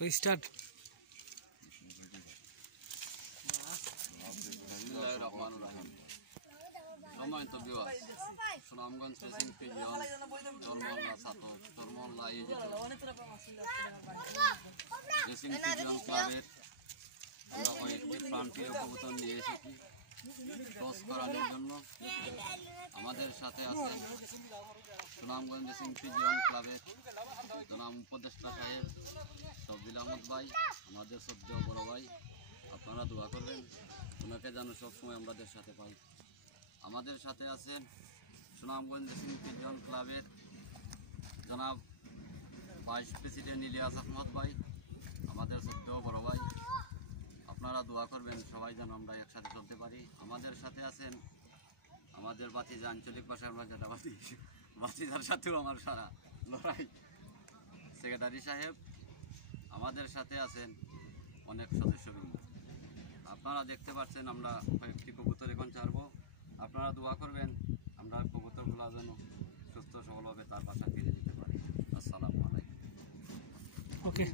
Start. সম্মানিত viewer, Sunamganj racing pigeon Charmalla Chhatak Charmalla racing pigeon ক্লাবের আমরা কয়েকটি প্রাণপ্রিয় কবুতর নিয়ে এসেছি টস করানোর জন্য। আমাদের সাথে আছে সুনামগঞ্জ রেসিং পিজিয়ন ক্লাবের জনাব উপদেষ্টা সাহেব শব্দিল আহমদ ভাই, আমাদের শ্রদ্ধেয় বড় ভাই। আপনারা দোয়া করবেন ওনাকে যেন সবসময় আমাদের সাথে পাই। আমাদের সাথে আছেন সুনামগঞ্জ রেসিং পিজিয়ন ক্লাবের জনাব ভাইস প্রেসিডেন্ট ইলিয়াস আহমদ ভাই, আমাদের শ্রদ্ধেয় বড় ভাই। আপনারা দোয়া করবেন সবাই যেন আমরা একসাথে চলতে পারি। আমাদের সাথে আছেন আমাদের বাতিজা, আঞ্চলিক ভাষায় আমরা যেটা বাতিজার সাথেও আমার সারা লড়াই, সেক্রেটারি সাহেব। আমাদের সাথে আছেন অনেক সদস্যবৃন্দ। আপনারা দেখতে পাচ্ছেন আমরা কয়েকটি কবুতর এখন ছাড়বো। আপনারা দোয়া করবেন আমরা কবুতরগুলো যেন সুস্থ সবলভাবে তার বাসা ফিরে যেতে পারি। আসসালামু আলাইকুম। ওকে।